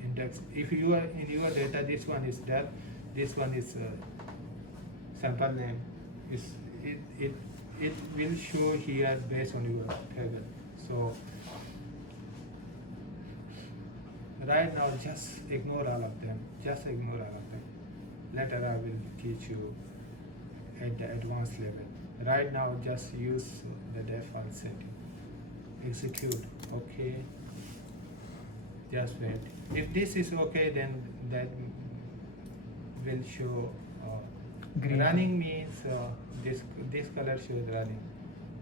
index. If you are in your data, this one is depth, this one is sample name. it will show here based on your table. So right now just ignore all of them. Just ignore all of them. Later I will teach you at the advanced level. Right now just use the default setting. Execute. Okay. Just wait. If this is okay, then that will show Green. running means this color shows running.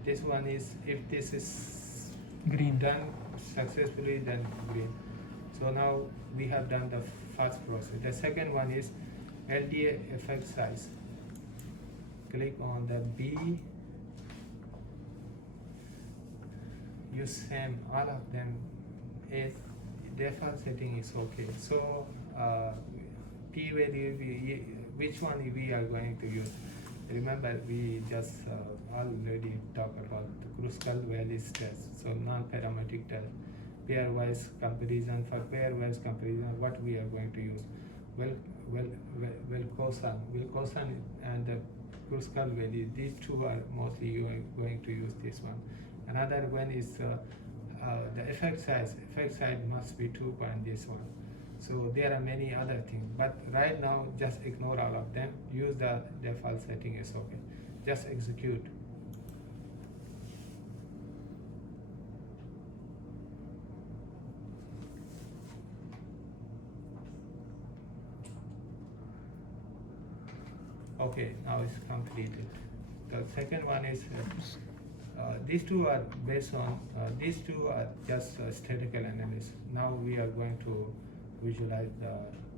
This one is, if this is Green. done successfully, then green. So now we have done the first process. The second one is LDA effect size. Click on the B. Use same, all of them. Is default setting is okay. So P value, which one we are going to use? Remember, we just already talked about the Kruskal values test. So non-parametric test, pairwise comparison. For pairwise comparison, what we are going to use? Wilcoxon and the Kruskal value. These two are mostly you are going to use this one. Another one is the effect size. Effect size must be 2 point this one. So there are many other things, but right now just ignore all of them. Use the default setting is okay. Just execute. Okay, now it's completed. The second one is these two are based on these two are just statistical analysis. Now we are going to visualize the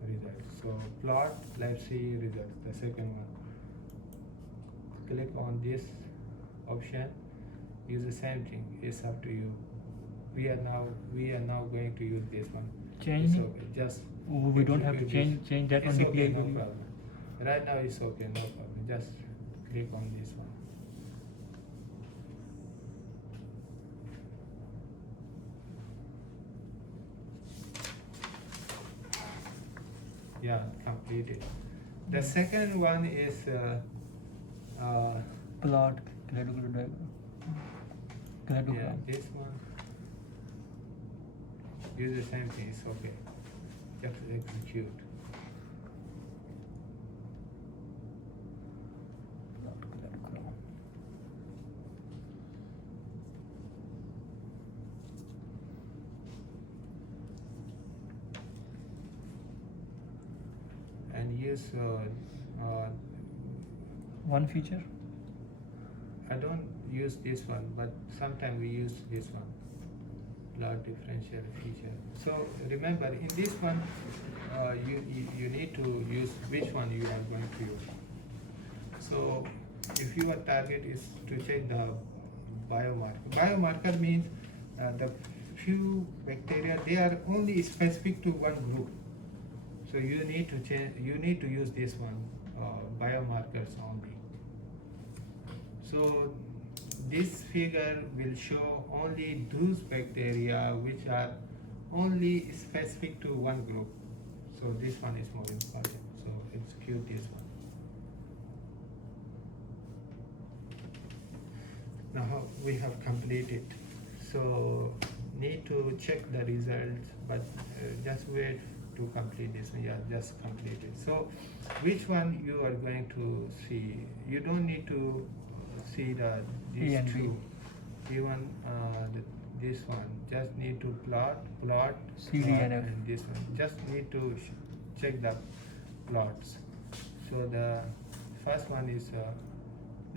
results. So plot, let's see results. The second one. Click on this option. Use the same thing. It's up to you. We are now going to use this one. Change. It's okay. Just We don't have to execute this. change that It's on the okay, play. no problem. Right now it's okay, no problem. Just click on this one. Yeah, completed. The second one is Plot. yeah, this one. Use the same thing, it's okay. Just execute. And use One feature. I don't use this one, but sometimes we use this one, plot differential feature. So remember, in this one, you need to use which one you are going to use. So if your target is to check the biomarker means the few bacteria, they are only specific to one group. So you need to change. You need to use this one, biomarkers only. So this figure will show only those bacteria which are only specific to one group. So this one is more important. So execute this one. Now we have completed. So need to check the results, but just wait to complete this one. Yeah, just completed. So which one you are going to see? You don't need to see these A and B. two. Even this one. Just need to plot, CD plot, and F. and this one. Just need to check the plots. So the first one is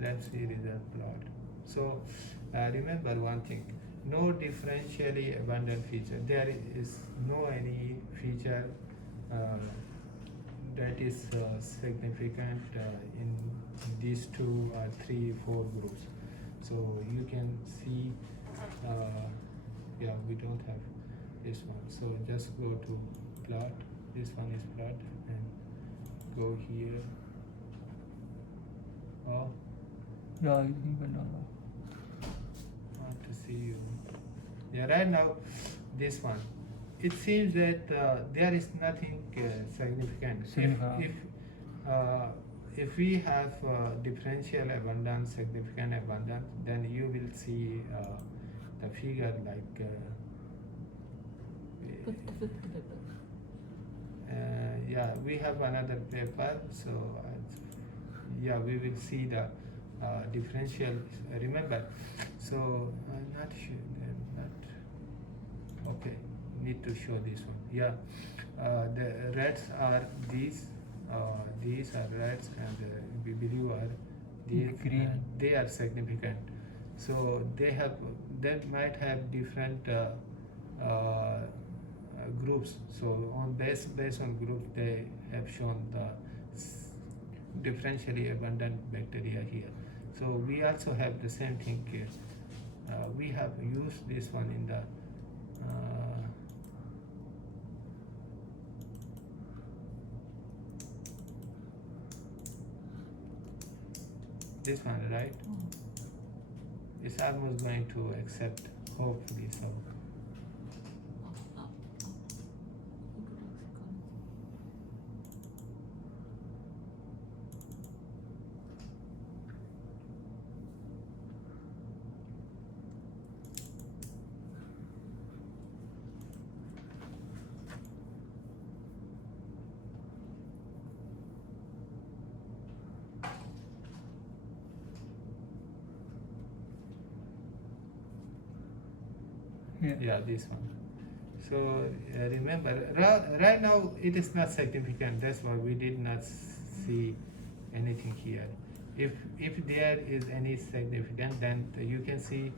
let's see result plot. So remember one thing. No differentially abundant feature. There is no any feature that is significant in these 2, 3, 4 groups. So you can see, yeah, we don't have this one. So just go to plot. This one is plot, and go here. Oh, Yeah, you can download. want to see you. Yeah, right now, this one. It seems that there is nothing significant. Significant. If if we have differential abundance, significant abundance, then you will see the figure like Fifth paper. yeah, we have another paper, so yeah, we will see the differential. Remember, so not sure, not okay. Need to show this one. Yeah, the reds are these. These are reds, and the blue are these. Green. They are significant. So they might have different groups. So based on groups, they have shown the differentially abundant bacteria here. So we also have the same thing here. We have used this one in the this one, right? It's almost going to accept, hopefully so. Yeah, this one. So remember, right now it is not significant. That's why we did not see anything here. If there is any significant, then you can see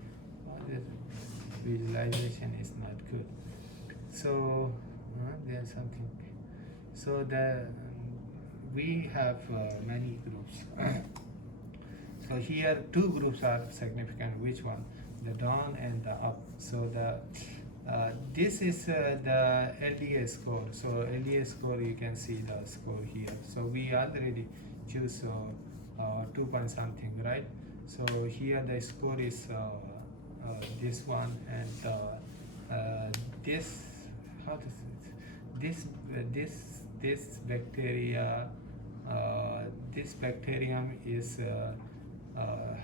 this visualization is not good. So there's something. So we have many groups. So here two groups are significant. Which one? The down and the up. So this is the LDA score. So LDA score, you can see the score here. So we already choose 2 point something, right? So here the score is this one, and this, how to say this bacteria, this bacterium is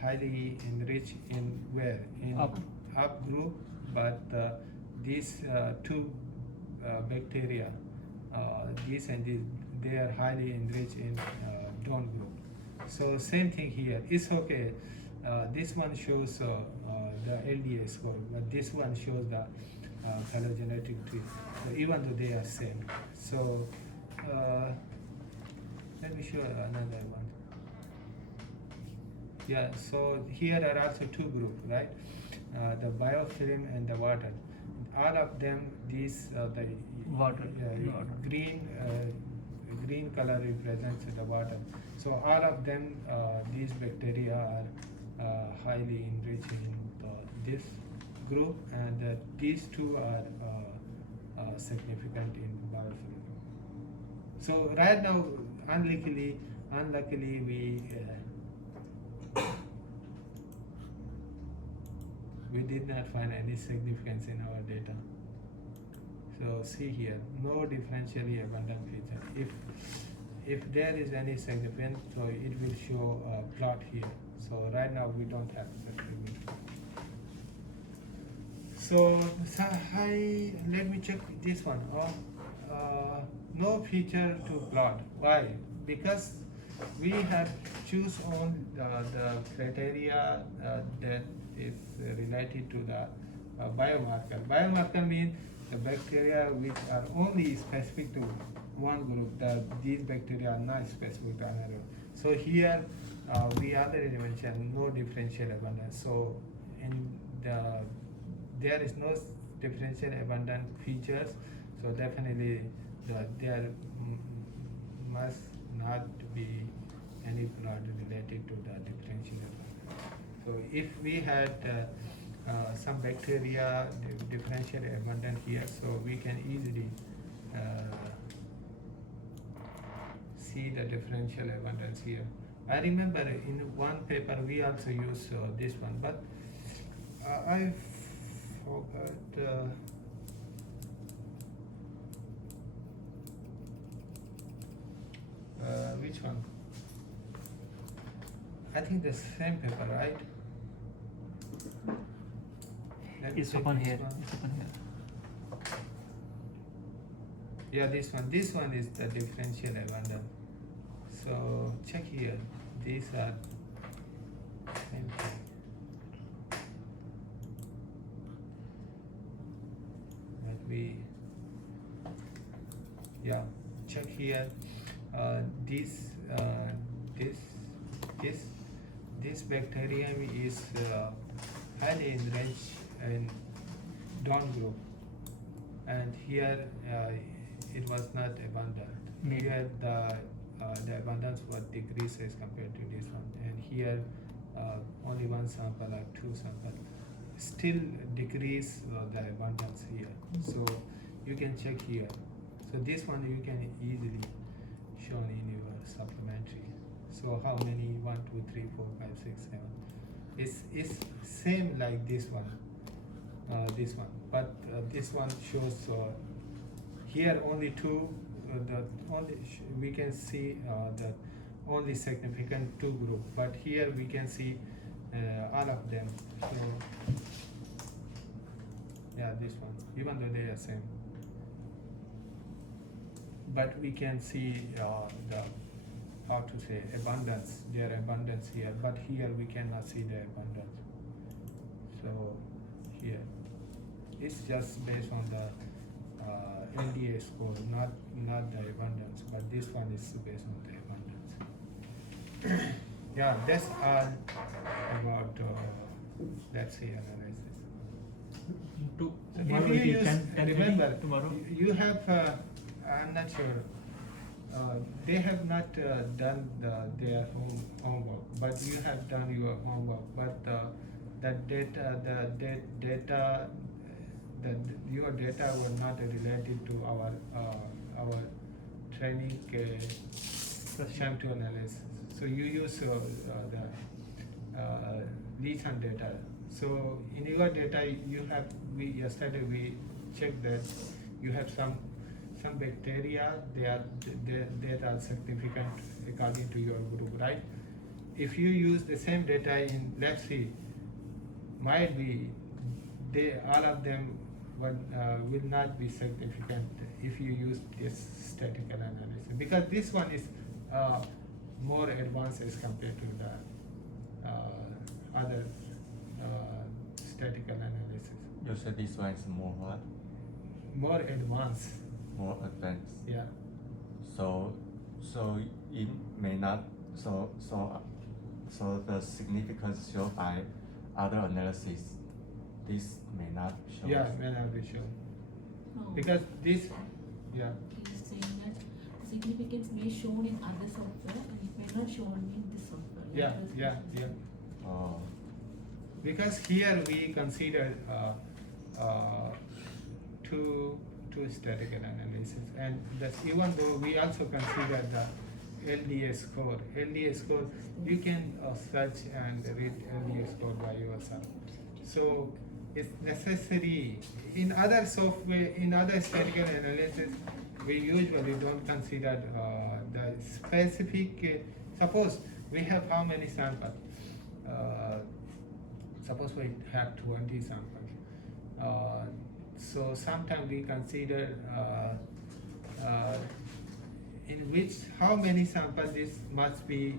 highly enriched in where? In up group, but these two bacteria, this and this, they are highly enriched in down group. So same thing here. It's okay. This one shows the LDA score, but this one shows the phylogenetic tree. So even though they are same. So let me show another one. Yeah, so here are also two groups, right? The biofilm and the water. All of them, these the Water. green color represents the water. So all of them, these bacteria are highly enriched in this group, and these two are significant in biofilm. So right now, unluckily we did not find any significance in our data. So see here, no differentially abundant feature. If there is any significance, so it will show a plot here. So right now we don't have such a. So let me check this one. No feature to plot. Why? Because we have choose on the criteria that is related to the biomarker. Biomarker means the bacteria which are only specific to one group. These bacteria are not specific to another. So here we already mentioned no differential abundance. So there is no differential abundant features. So definitely there must not be any plot related to the differential abundance. So if we had some bacteria differentially abundant here, so we can easily see the differential abundance here. I remember in one paper we also used this one, but I forgot. Which one? I think the same paper, right? Let me It's check upon this here. one. It's upon here. Yeah, this one. This one is the differential abundance. So check here. These are same thing. Let me. Yeah, check here. This this bacterium is highly enriched in dawn group, and here it was not abundant. Maybe. Here the abundance was decreased as compared to this one, and here only one sample or two samples still decrease the abundance here. So you can check here. So this one you can easily shown in your supplementary. So how many? 1, 2, 3, 4, 5, 6, 7. It's same like this one, but this one shows here only two. We can see the only significant two group, but here we can see all of them. So yeah, this one, even though they are same, but we can see the how to say abundance, their abundance here, but here we cannot see the abundance. So here it's just based on the LDA score, not the abundance, but this one is based on the abundance. Yeah, that's all about let's say analysis. To, So tomorrow if you it is use, 10:30 remember, tomorrow. you have, I'm not sure, they have not done their homework, but you have done your homework. But the data, your data were not related to our training SHAM2 analysis. So you use the lesion data. So in your data, you have yesterday we checked that you have some bacteria. They are significant according to your group, right? If you use the same data in let's see, might be all of them will not be significant if you use this statistical analysis, because this one is more advanced as compared to the other statistical analysis. You said this one is more what? More advanced. More advanced. Yeah. So it may not. So the significance shown by other analysis, this may not show. Yeah, may not be shown. No. Because this, yeah. He is saying that significance may shown in other software and it may not shown in this software. Yeah, That was yeah, the- yeah. Oh. Because here we consider two statistical analysis, and that's even though we also consider the LDA score. LDA score, you can search and read LDA score by yourself. So it's necessary in other software, in other statistical analysis, we usually don't consider the specific. Suppose we have how many samples? Suppose we have 20 samples. So sometimes we consider in which how many samples this must be